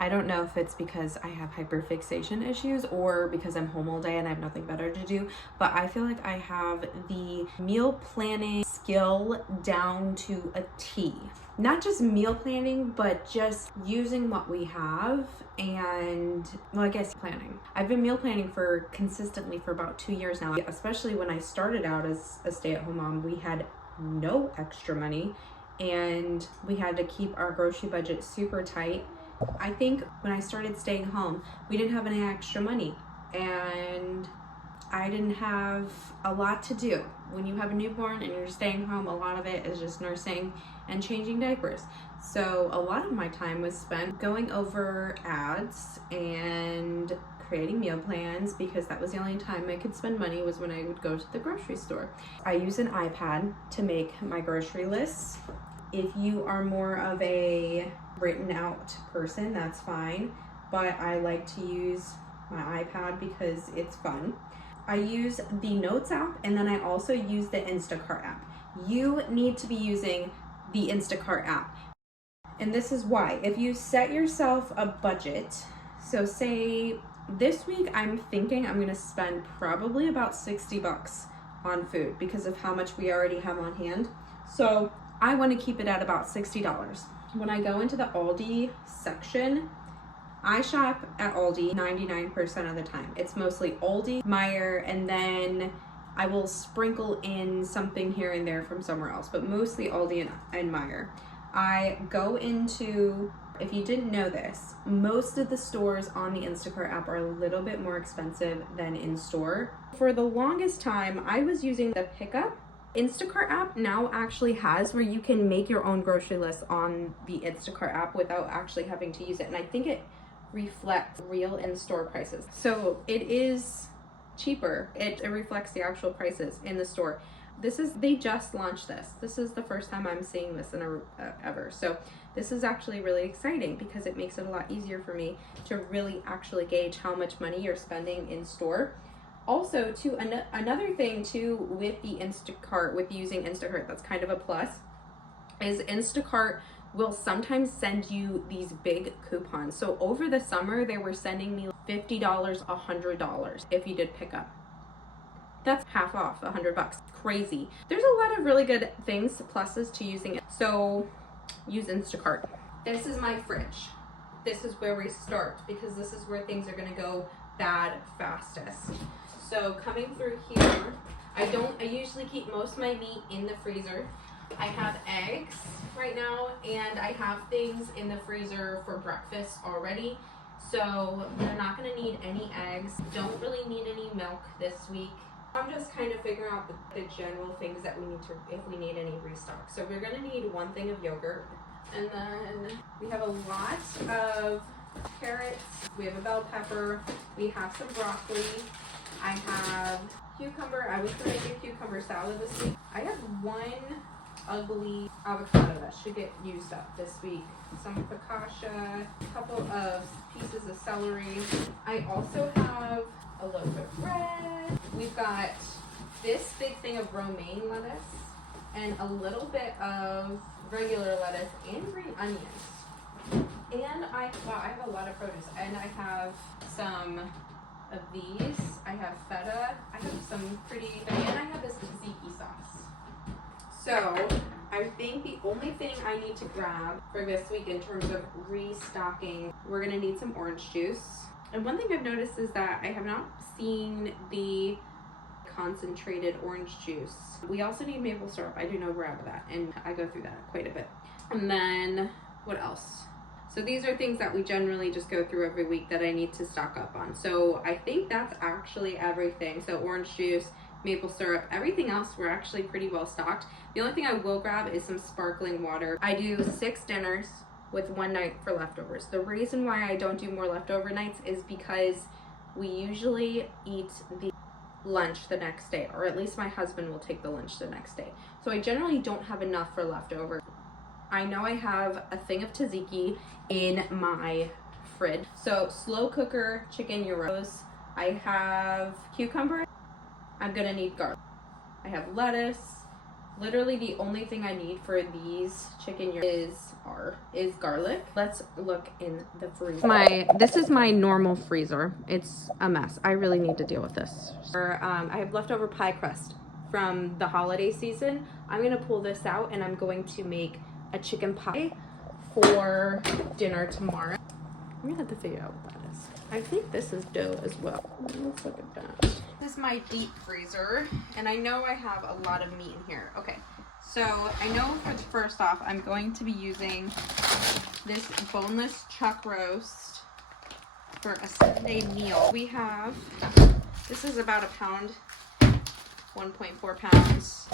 I don't know if it's because I have hyperfixation issues or because I'm home all day and I have nothing better to do, but I feel like I have the meal planning skill down to a T. Not just meal planning, but just using what we have and, well, I guess planning. I've been meal planning for consistently for about 2 years now, especially when I started out as a stay-at-home mom. We had no extra money and we had to keep our grocery budget super tight. I think when I started staying home, we didn't have any extra money and I didn't have a lot to do. When you have a newborn and you're staying home, a lot of it is just nursing and changing diapers. So a lot of my time was spent going over ads and creating meal plans, because that was the only time I could spend money was when I would go to the grocery store. I use an iPad to make my grocery lists. If you are more of a written out person, that's fine, but I like to use my iPad because it's fun. I use the Notes app, and then I also use the Instacart app. You need to be using the Instacart app. And this is why. If you set yourself a budget, so say this week I'm thinking I'm gonna spend probably about $60 on food because of how much we already have on hand. So I wanna keep it at about $60. When I go into the Aldi section, I shop at Aldi 99% of the time. It's mostly Aldi, Meijer, and then I will sprinkle in something here and there from somewhere else, but mostly Aldi and Meijer. I go into, if you didn't know this, most of the stores on the Instacart app are a little bit more expensive than in store. For the longest time, I was using the pickup. Instacart app now actually has where you can make your own grocery list on the Instacart app without actually having to use it. And I think it reflects real in-store prices. So it is cheaper. It reflects the actual prices in the store. They just launched this. This is the first time I'm seeing this in ever. So this is actually really exciting because it makes it a lot easier for me to really actually gauge how much money you're spending in store. Also, another thing too with the Instacart, with using Instacart, that's kind of a plus, is Instacart will sometimes send you these big coupons. So over the summer, they were sending me $50, $100 if you did pick up. That's half off, $100. Crazy. There's a lot of really good things, pluses to using it. So use Instacart. This is my fridge. This is where we start because this is where things are gonna go bad fastest. So coming through here, I usually keep most of my meat in the freezer. I have eggs right now, and I have things in the freezer for breakfast already. So they're not gonna need any eggs. Don't really need any milk this week. I'm just kind of figuring out the general things that we need to, if we need any restock. So we're gonna need 1 thing of yogurt. And then we have a lot of carrots. We have a bell pepper. We have some broccoli. I have cucumber. I was gonna make a cucumber salad this week. I have 1 ugly avocado that should get used up this week. Some focaccia, a couple of pieces of celery. I also have a loaf of bread. We've got this big thing of romaine lettuce and a little bit of regular lettuce and green onions. And I have a lot of produce, and I have some of these. I have feta. I have some pretty, and I have this tzatziki sauce. So I think the only thing I need to grab for this week in terms of restocking, we're gonna need some orange juice. And one thing I've noticed is that I have not seen the concentrated orange juice. We also need maple syrup. I do know grab that, and I go through that quite a bit. And then what else? So these are things that we generally just go through every week that I need to stock up on. So I think that's actually everything. So orange juice, maple syrup, everything else we're actually pretty well stocked. The only thing I will grab is some sparkling water. I do 6 dinners with 1 night for leftovers. The reason why I don't do more leftover nights is because we usually eat the lunch the next day, or at least my husband will take the lunch the next day. So I generally don't have enough for leftover. I know I have a thing of tzatziki in my fridge. So slow cooker chicken gyros. I have cucumber. I'm gonna need garlic. I have lettuce, Literally the only thing I need for these chicken is garlic. Let's look in the freezer. This is my normal freezer. It's a mess. I really need to deal with this. I have leftover pie crust from the holiday season. I'm gonna pull this out and I'm going to make a chicken pie for dinner tomorrow. I'm gonna have to figure out what that is. I think this is dough as well. Let's look at that. This is my deep freezer, and I know I have a lot of meat in here. Okay, so I know first off, I'm going to be using this boneless chuck roast for a Sunday meal. We have, this is about a pound, 1.4 pounds,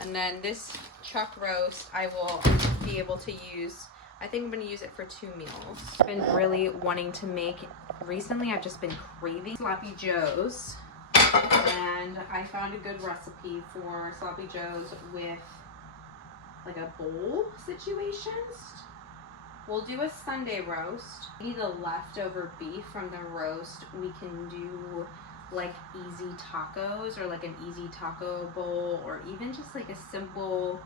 and then this chuck roast I will be able to use. I think I'm going to use it for 2 meals. I've been really wanting to make, recently I've just been craving sloppy joes, and I found a good recipe for sloppy joes with like a bowl situation. We'll do a Sunday roast. Maybe the leftover beef from the roast, we can do like easy tacos or like an easy taco bowl, or even just like a simple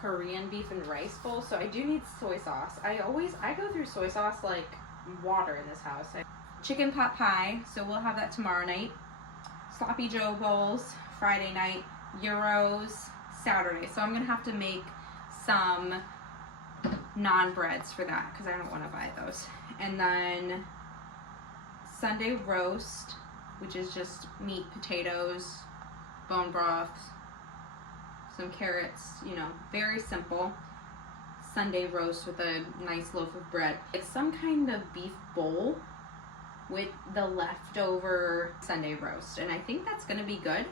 Korean beef and rice bowl. So I do need soy sauce. I go through soy sauce like water in this house. Chicken pot pie, so we'll have that tomorrow night. Sloppy joe bowls Friday night. Gyros Saturday. So I'm gonna have to make some naan breads for that because I don't want to buy those. And then Sunday roast, which is just meat, potatoes, bone broth, some carrots, you know, very simple. Sunday roast with a nice loaf of bread. It's some kind of beef bowl with the leftover Sunday roast, and I think that's gonna be good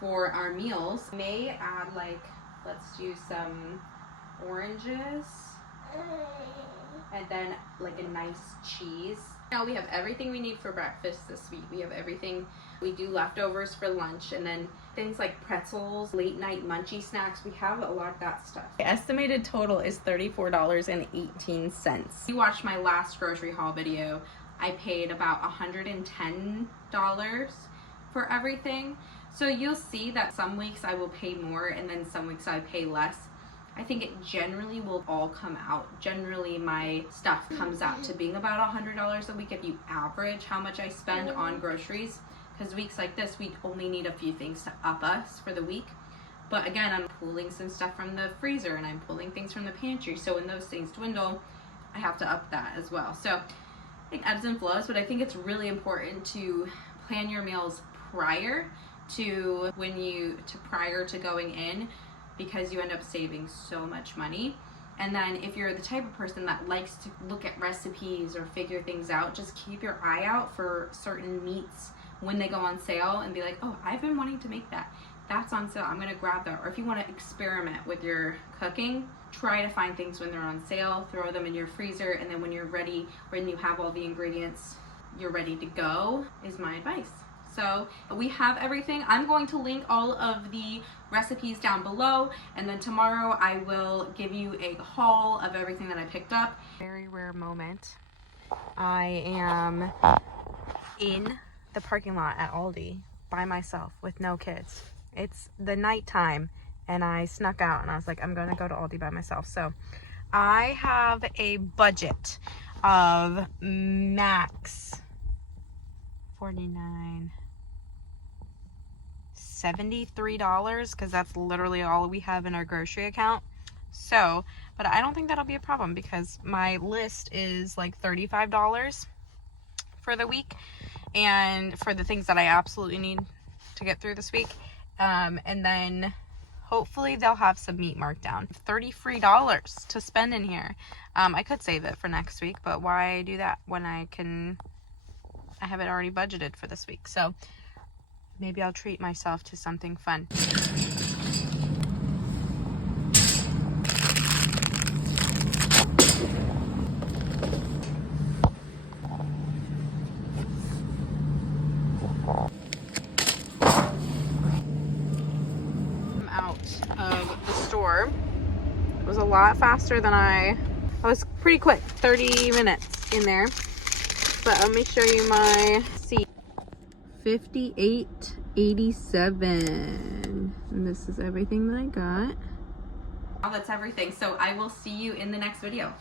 for our meals. May add like, let's do some oranges and then like a nice cheese. Now we have everything we need for breakfast this week. We have everything. We do leftovers for lunch, and then things like pretzels, late night munchy snacks. We have a lot of that stuff. The estimated total is $34.18. If you watched my last grocery haul video, I paid about $110 for everything. So you'll see that some weeks I will pay more and then some weeks I pay less. I think it generally will all come out. Generally my stuff comes out to being about $100 a week if you average how much I spend on groceries. Because weeks like this, we only need a few things to up us for the week. But again, I'm pulling some stuff from the freezer and I'm pulling things from the pantry. So when those things dwindle, I have to up that as well. So it ebbs and flows, but I think it's really important to plan your meals prior to going in, because you end up saving so much money. And then if you're the type of person that likes to look at recipes or figure things out, just keep your eye out for certain meats when they go on sale and be like, oh, I've been wanting to make that. That's on sale, I'm gonna grab that. Or if you wanna experiment with your cooking, try to find things when they're on sale, throw them in your freezer, and then when you're ready, when you have all the ingredients, you're ready to go, is my advice. So we have everything. I'm going to link all of the recipes down below, and then tomorrow I will give you a haul of everything that I picked up. Very rare moment. I am in the parking lot at Aldi by myself with no kids. It's the nighttime and I snuck out and I was like, I'm gonna go to Aldi by myself. So I have a budget of max $73 because that's literally all we have in our grocery account. So, but I don't think that'll be a problem because my list is like $35 for the week, and for the things that I absolutely need to get through this week. And then hopefully they'll have some meat marked down. $33 to spend in here. I could save it for next week, but why do that when I have it already budgeted for this week? So maybe I'll treat myself to something fun. I'm out of the store. It was a lot faster than I was pretty quick, 30 minutes in there. But let me show you my receipt. 58 $187. And this is everything that I got. Oh, that's everything. So I will see you in the next video.